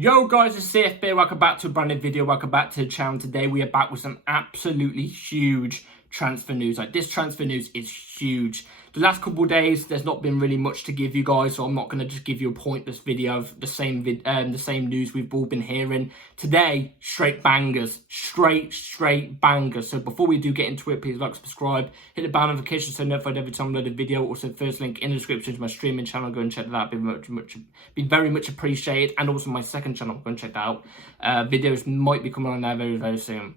Yo guys, it's CFB. Welcome back to a brand new video. Welcome back to the channel. Today we are back with some absolutely huge transfer news. This transfer news is huge. The last couple of days there's not been really much to give you guys, so I'm not going to just give you a pointless video of the same news we've all been hearing. Today, straight bangers, straight bangers. So before we do get into it, please like, subscribe, hit the bell notification so notified every time I upload a video. Also, first link in the description to my streaming channel. Go and check that out. Be very much appreciated. And also my second channel. Go and check that out. Videos might be coming on there very soon.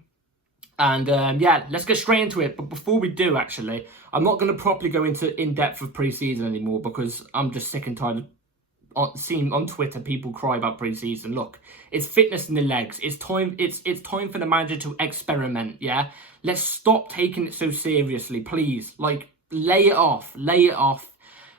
And yeah, let's get straight into it. But before we do, actually, I'm not going to properly go into in-depth of pre-season anymore because I'm just sick and tired of seeing on Twitter people cry about pre-season. Look, it's fitness in the legs. It's time. It's time for the manager to experiment. Yeah, let's stop taking it so seriously, please. Like, lay it off.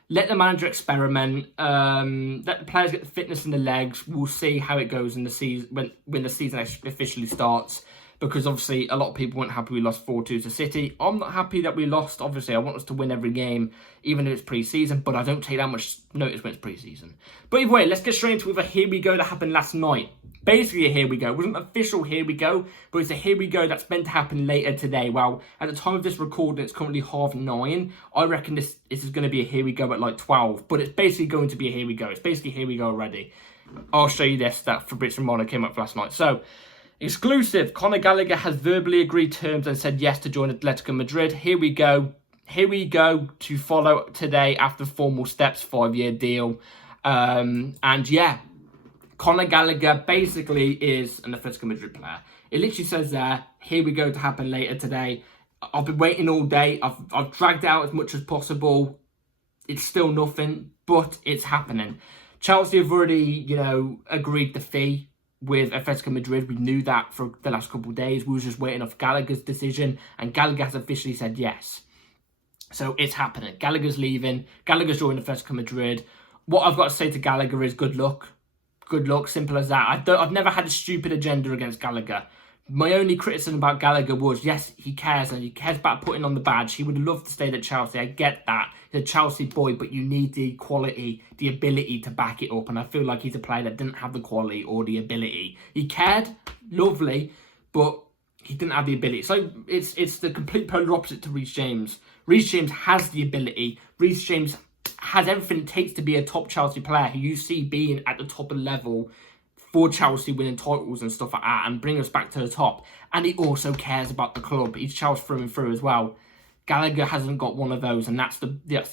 Let the manager experiment. Let the players get the fitness in the legs. We'll see how it goes in the season when the season officially starts. Because obviously a lot of people weren't happy we lost 4-2 to City. I'm not happy that we lost. Obviously, I want us to win every game, even if it's pre-season. But I don't take that much notice when it's pre-season. But either way, let's get straight into it with a here we go that happened last night. Basically a here we go. It wasn't official here we go, but it's a here we go that's meant to happen later today. Well, at the time of this recording, it's currently 9:30. I reckon this is going to be a here we go at like 12. But it's basically going to be a here we go. It's basically here we go already. I'll show you this that Fabrizio Romano came up last night. So, exclusive, Conor Gallagher has verbally agreed terms and said yes to join Atletico Madrid. Here we go to follow today after formal steps, 5-year deal. And yeah, Conor Gallagher basically is an Atletico Madrid player. It literally says there, here we go to happen later today. I've been waiting all day. I've dragged it out as much as possible. It's still nothing, but it's happening. Chelsea have already, agreed the fee with Atletico Madrid. We knew that for the last couple of days. We were just waiting off Gallagher's decision, and Gallagher has officially said yes. So it's happening. Gallagher's leaving. Gallagher's joining Atletico Madrid. What I've got to say to Gallagher is good luck. Good luck, simple as that. I've never had a stupid agenda against Gallagher. My only criticism about Gallagher was, yes, he cares, and he cares about putting on the badge. He would love to stay at Chelsea. I get that. He's a Chelsea boy, but you need the quality, the ability to back it up. And I feel like he's a player that didn't have the quality or the ability. He cared, lovely, but he didn't have the ability. So it's the complete polar opposite to Reece James. Reece James has the ability. Reece James has everything it takes to be a top Chelsea player who you see being at the top of the level for Chelsea, winning titles and stuff like that and bring us back to the top. And he also cares about the club. He's Chelsea through and through as well. Gallagher hasn't got one of those, and that's the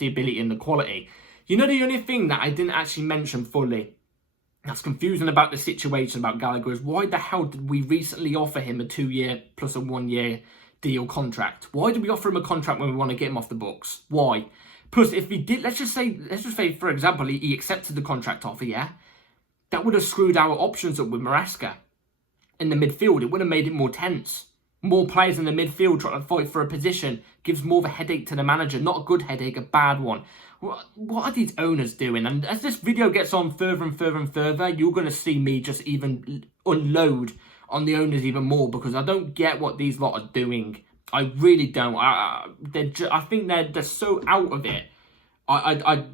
ability and the quality. The only thing that I didn't actually mention fully that's confusing about the situation about Gallagher is why the hell did we recently offer him a 2-year plus a 1-year deal contract? Why did we offer him a contract when we want to get him off the books? Why? Plus, if we did, let's just say, for example, he accepted the contract offer, yeah? That would have screwed our options up with Maresca in the midfield. It would have made it more tense. More players in the midfield trying to fight for a position gives more of a headache to the manager. Not a good headache, a bad one. What are these owners doing? And as this video gets on further and further, you're going to see me just even unload on the owners even more because I don't get what these lot are doing. I really don't. I think they're so out of it. I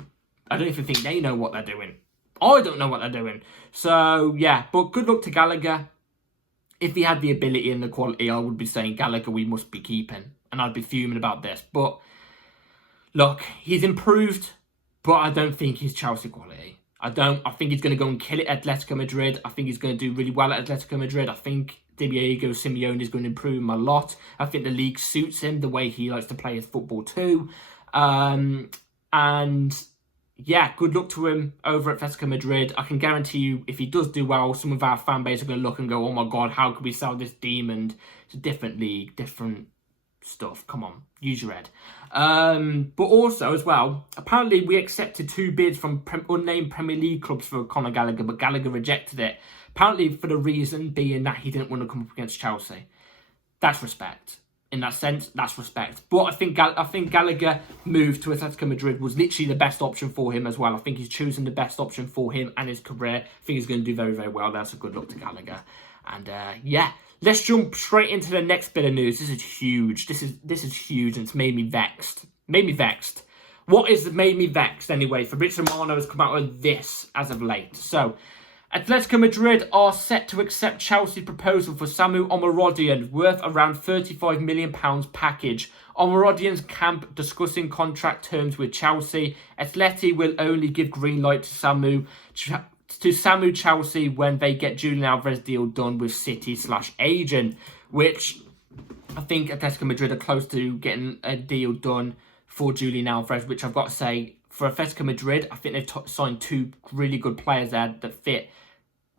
don't even think they know what they're doing. I don't know what they're doing. So, yeah. But good luck to Gallagher. If he had the ability and the quality, I would be saying, Gallagher, we must be keeping. And I'd be fuming about this. But, look, he's improved. But I don't think he's Chelsea quality. I think he's going to go and kill it at Atletico Madrid. I think he's going to do really well at Atletico Madrid. I think Diego Simeone is going to improve him a lot. I think the league suits him the way he likes to play his football too. And yeah, good luck to him over at Atletico Madrid. I can guarantee you, if he does do well, some of our fan base are going to look and go, oh my God, how could we sell this demon? It's a different league, different stuff. Come on, use your head. But also, as well, apparently we accepted 2 bids from unnamed Premier League clubs for Conor Gallagher, but Gallagher rejected it. Apparently for the reason being that he didn't want to come up against Chelsea. That's respect. In that sense, that's respect. But I think Gallagher move to Atletico Madrid was literally the best option for him as well. I think he's choosing the best option for him and his career. I think he's going to do very, very well there. So good luck to Gallagher. And yeah, let's jump straight into the next bit of news. This is huge. This is huge, and it's made me vexed. What has made me vexed anyway? Fabrizio Romano has come out with this as of late. So Atletico Madrid are set to accept Chelsea's proposal for Samu Omorodion, worth around £35 million package. Omorodion's camp discussing contract terms with Chelsea. Atleti will only give green light to Samu Chelsea when they get Julian Alvarez deal done with City/agent, which I think Atletico Madrid are close to getting a deal done for Julian Alvarez, which I've got to say, for Atletico Madrid, I think they've signed two really good players there that fit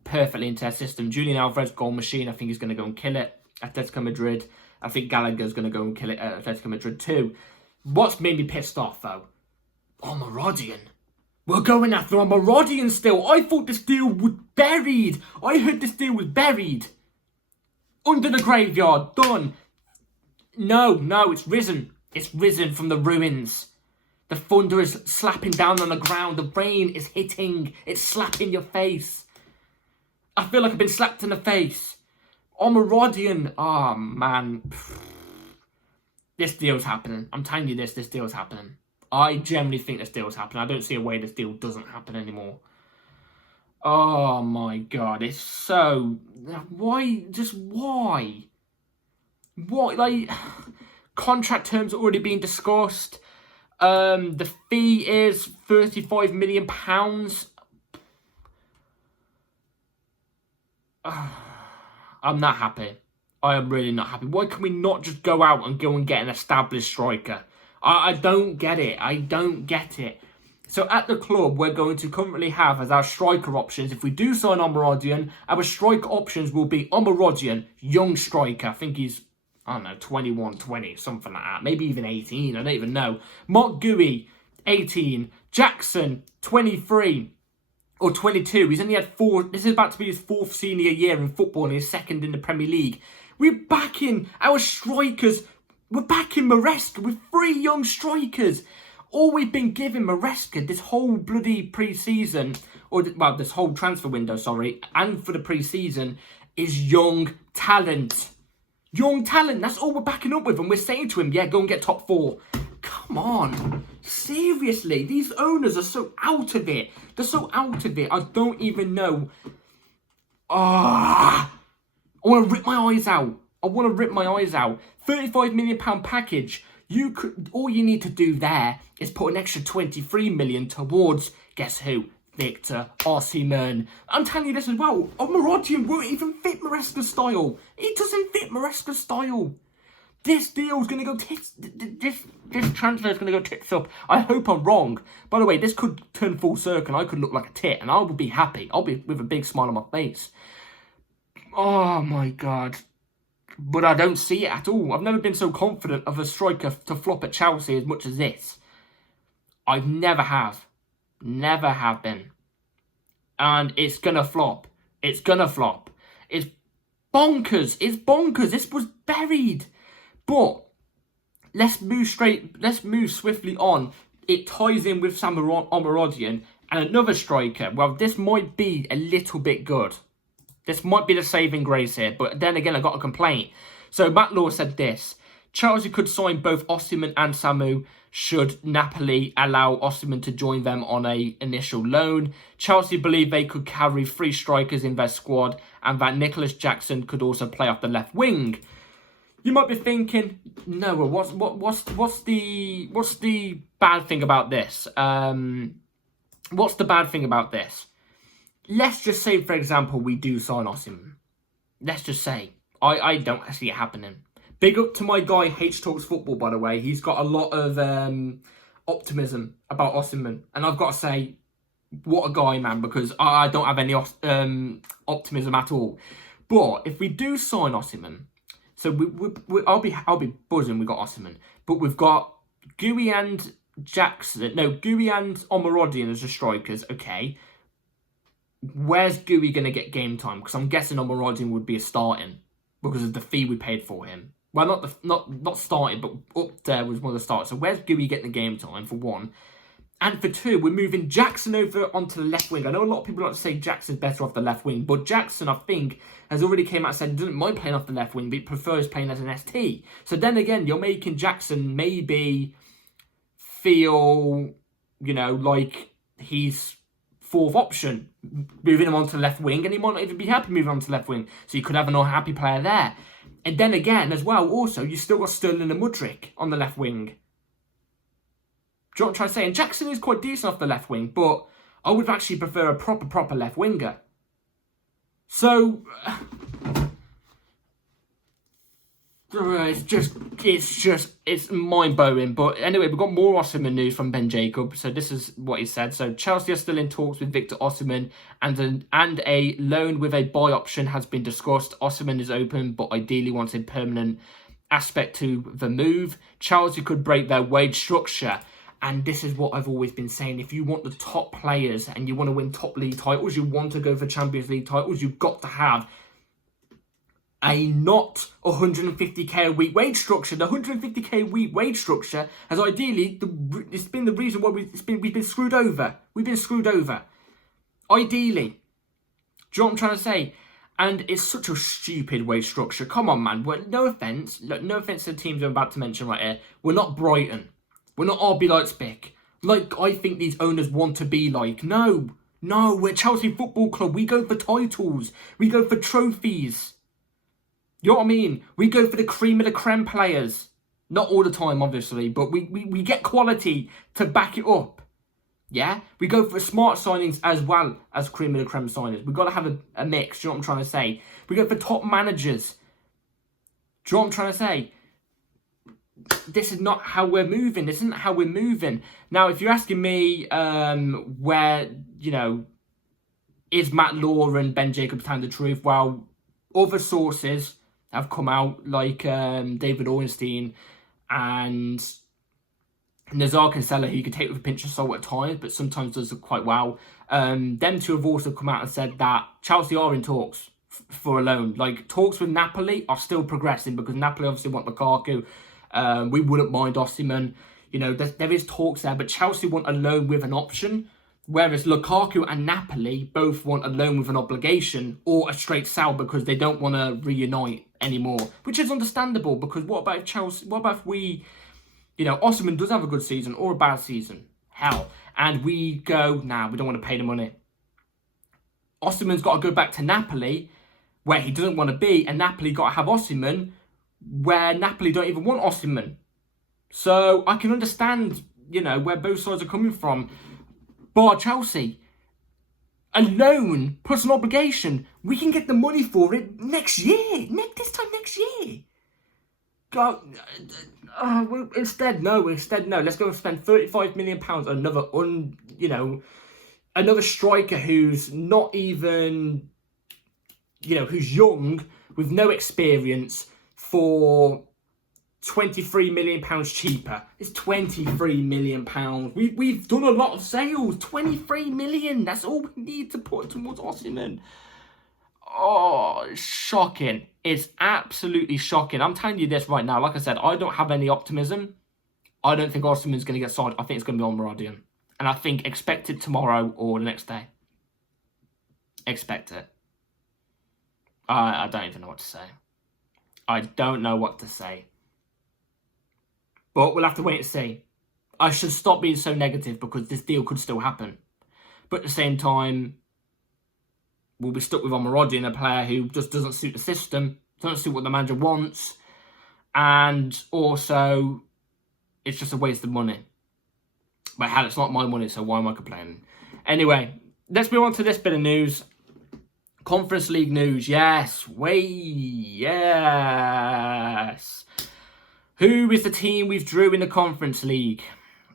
perfectly into their system. Julian Alvarez, goal machine, I think he's going to go and kill it at Atletico Madrid. I think Gallagher's going to go and kill it at Atletico Madrid too. What's made me pissed off, though? Omorodion. We're going after Omorodion still. I thought this deal was buried. I heard this deal was buried. Under the graveyard. Done. No, it's risen. It's risen from the ruins. The thunder is slapping down on the ground. The rain is hitting. It's slapping your face. I feel like I've been slapped in the face. Omorodion. Oh, man. This deal's happening. I'm telling you this deal's happening. I genuinely think this deal's happening. I don't see a way this deal doesn't happen anymore. Oh, my God. It's so... Why? Just why? What? Like, contract terms are already being discussed. The fee is £35 million. I'm not happy. I am really not happy. Why can we not just go out and get an established striker? I don't get it. I don't get it. So at the club, we're going to currently have as our striker options, if we do sign Omorodion, our striker options will be Omorodion, young striker. I think he's, I don't know, 21, 20, something like that. Maybe even 18. I don't even know. Mark Gui, 18. Jackson, 23. Or 22. He's only had 4. This is about to be his 4th senior year in football and his 2nd in the Premier League. We're backing our strikers. We're backing Maresca with 3 young strikers. All we've been giving Maresca this whole bloody pre-season, or well, this whole transfer window, sorry, and for the pre-season, is young talent. Young talent. That's all we're backing up with. And we're saying to him, yeah, go and get top 4. Come on. Seriously, these owners are so out of it. They're so out of it. I don't even know. I want to rip my eyes out. I want to rip my eyes out. £35 million package. All you need to do there is put an extra 23 million towards, guess who? Victor Osimhen. I'm telling you this as well. Omorodion won't even fit Maresca's style. He doesn't fit Maresca's style. This deal's going to go tits... This transfer is going to go tits up. I hope I'm wrong. By the way, this could turn full circle and I could look like a tit and I will be happy. I'll be with a big smile on my face. Oh, my God. But I don't see it at all. I've never been so confident of a striker to flop at Chelsea as much as this. I never have. Never have been. And it's going to flop. It's going to flop. It's bonkers. It's bonkers. This was buried. But let's move swiftly on. It ties in with Samu Omorodion and another striker. Well, this might be a little bit good. This might be the saving grace here. But then again, I got a complaint. So Matt Law said this. Chelsea could sign both Osimhen and Samu should Napoli allow Osimhen to join them on an initial loan. Chelsea believe they could carry 3 strikers in their squad and that Nicholas Jackson could also play off the left wing. You might be thinking, Noah, what's the bad thing about this? What's the bad thing about this? Let's just say, for example, we do sign Osimhen. Let's just say. I don't see it happening. Big up to my guy, H Talks Football, by the way. He's got a lot of optimism about Osimhen. And I've got to say, what a guy, man, because I don't have any optimism at all. But if we do sign Osimhen, so I'll be buzzing we got Osimhen. But we've got Gui and Jackson. No, Gui and Omorodion as the strikers. Okay. Where's Gui going to get game time? Because I'm guessing Omorodion would be a starting because of the fee we paid for him. Well, not starting, but up there was one of the starters. So where's Gui getting the game time, for one? And for 2, we're moving Jackson over onto the left wing. I know a lot of people like to say Jackson's better off the left wing, but Jackson, I think, has already came out and said he doesn't mind playing off the left wing, but he prefers playing as an ST. So then again, you're making Jackson maybe feel, like he's fourth option, moving him onto the left wing, and he might not even be happy moving on to the left wing. So you could have an unhappy player there. And then again, as well, also, you still got Sterling and Mudryk on the left wing. Do you know what I'm trying to say? And Jackson is quite decent off the left wing, but I would actually prefer a proper left winger. So it's mind-blowing. But anyway, we've got more Osimhen news from Ben Jacobs. So this is what he said. So Chelsea are still in talks with Victor Osimhen, and a loan with a buy option has been discussed. Osimhen is open, but ideally wants a permanent aspect to the move. Chelsea could break their wage structure. And this is what I've always been saying. If you want the top players and you want to win top league titles, you want to go for Champions League titles, you've got to have a not 150k a week wage structure. The 150k a week wage structure has ideally, it's been the reason why we've been screwed over. We've been screwed over. Ideally. Do you know what I'm trying to say? And it's such a stupid wage structure. Come on, man. Well, no offence. Look, no offence to the teams I'm about to mention right here. We're not Brighton. We're not RB Leipzig. Like I think these owners want to be like. No, we're Chelsea Football Club. We go for titles. We go for trophies. You know what I mean? We go for the cream of the creme players. Not all the time, obviously, but we get quality to back it up. Yeah? We go for smart signings as well as cream of the creme signings. We've got to have a mix. Do you know what I'm trying to say? We go for top managers. Do you know what I'm trying to say? This is not how we're moving. This isn't how we're moving. Now, if you're asking me where, you know, is Matt Law and Ben Jacobs telling the truth? Well, other sources have come out, like David Ornstein and Nazar Kinsella, who you can take with a pinch of salt at times, but sometimes does it quite well. Them two have also come out and said that Chelsea are in talks for a loan. Like, talks with Napoli are still progressing because Napoli obviously want Lukaku. We wouldn't mind Osimhen. You know, there is talks there, but Chelsea want a loan with an option, whereas Lukaku and Napoli both want a loan with an obligation or a straight sell because they don't want to reunite anymore, which is understandable because what about if Chelsea, what about if we, you know, Osimhen does have a good season or a bad season, hell, and we go, nah, we don't want to pay the money. Osimhen's got to go back to Napoli where he doesn't want to be, and Napoli got to have Osimhen where Napoli don't even want Osimhen. So I can understand, you know, where both sides are coming from. Bar Chelsea, a loan plus an obligation, we can get the money for it next year. This time next year. God, instead, no. Let's go and spend £35 million on another, another striker who's not even, you know, who's young with no experience for £23 million cheaper. It's £23 million. We've done a lot of sales. 23 million. That's all we need to put towards Osimhen. Oh, it's shocking. It's absolutely shocking. I'm telling you this right now. Like I said, I don't have any optimism. I don't think Osimhen's going to get signed. I think it's going to be Omorodion. And I think expect it tomorrow or the next day. Expect it. I don't even know what to say. I don't know what to say. But we'll have to wait and see. I should stop being so negative because this deal could still happen. But at the same time, we'll be stuck with Omorodion, a player who just doesn't suit the system, doesn't suit what the manager wants, and also, it's just a waste of money. But hell, it's not my money, so why am I complaining? Anyway, let's move on to this bit of news. Conference League news, yes. Yes. Who is the team we've drew in the Conference League?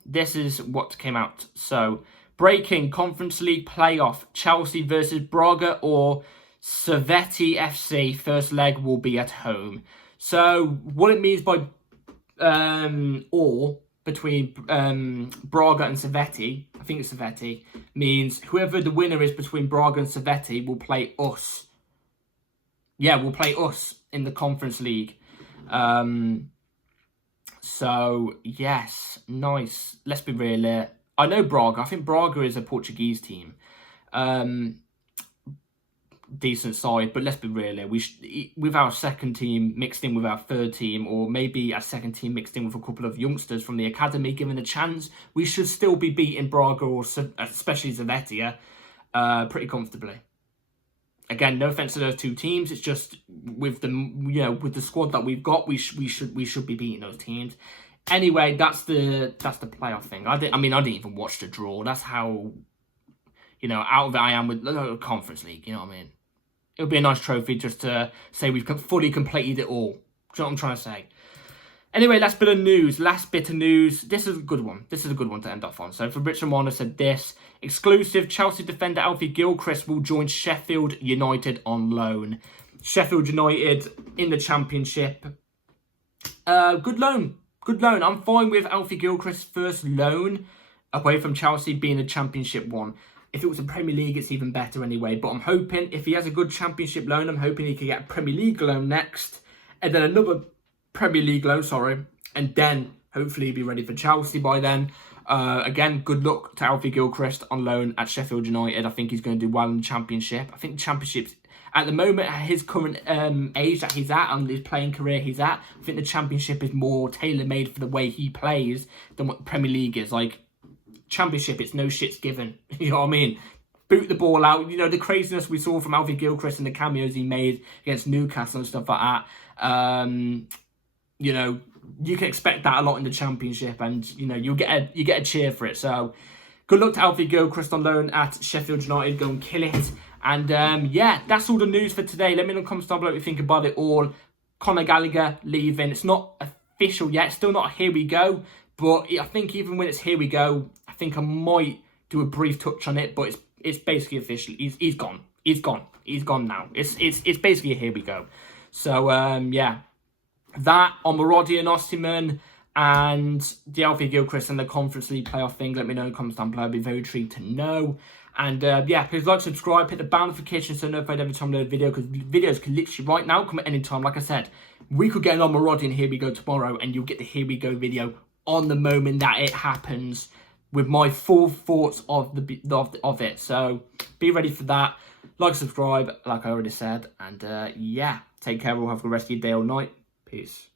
This is what came out. So, breaking Conference League playoff, Chelsea versus Braga or Servette FC. First leg will be at home. So, what it means by or between Braga and Servette, I think it's Servette, means whoever the winner is between Braga and Servette will play us. Yeah, will play us in the Conference League. So, yes, nice. Let's be real here. I know Braga. I think Braga is a Portuguese team. Decent side, but let's be real here. With our second team mixed in with our third team, or maybe our second team mixed in with a couple of youngsters from the academy given a chance, we should still be beating Braga or especially Zavetia. pretty comfortably. Again, no offense to those two teams. It's just with the with the squad that we've got, we should be beating those teams. Anyway, that's the playoff thing. I didn't even watch the draw. That's how out of it I am with the Conference League. You know what I mean? It would be a nice trophy just to say we've fully completed it all. Do you know what I'm trying to say? Anyway, last bit of news. This is a good one. This is a good one to end off on. So, Fabrizio Romano said this. Exclusive, Chelsea defender Alfie Gilchrist will join Sheffield United on loan. Sheffield United in the Championship. Good loan. Good loan. I'm fine with Alfie Gilchrist's first loan away from Chelsea being a Championship one. If it was a Premier League, it's even better anyway. But I'm hoping, if he has a good Championship loan, I'm hoping he can get a Premier League loan next. And then another Premier League loan, and then hopefully he'll be ready for Chelsea by then. Again, good luck to Alfie Gilchrist on loan at Sheffield United. I think he's going to do well in the Championship. I think the Championship's, at the moment, at his current age that he's at and his playing career he's at, I think the Championship is more tailor-made for the way he plays than what the Premier League is. Like, Championship, it's no shits given. You know what I mean? Boot the ball out. The craziness we saw from Alfie Gilchrist and the cameos he made against Newcastle and stuff like that. You can expect that a lot in the Championship, and you get a cheer for it. So good luck to Alfie Gilchrist on loan at Sheffield United. Go and kill it. And that's all the news for today. Let me know in the comments down below what you think about it all. Conor Gallagher leaving. It's not official yet. It's still not here we go. But I think even when it's here we go, I think I might do a brief touch on it. But it's basically official. He's gone. He's gone. He's gone now. It's basically a here we go. So that, Omorodion, Osimhen, and the Alfie Gilchrist and the Conference League playoff thing. Let me know in the comments down below. I'd be very intrigued to know. And please like, subscribe, hit the bell notification so notified every time I load a video, because videos can literally right now come at any time. Like I said, we could get an Omorodion Here We Go tomorrow, and you'll get the Here We Go video on the moment that it happens with my full thoughts of it. So be ready for that. Like, subscribe, like I already said. And take care. We'll have the rest of your day or night. Peace.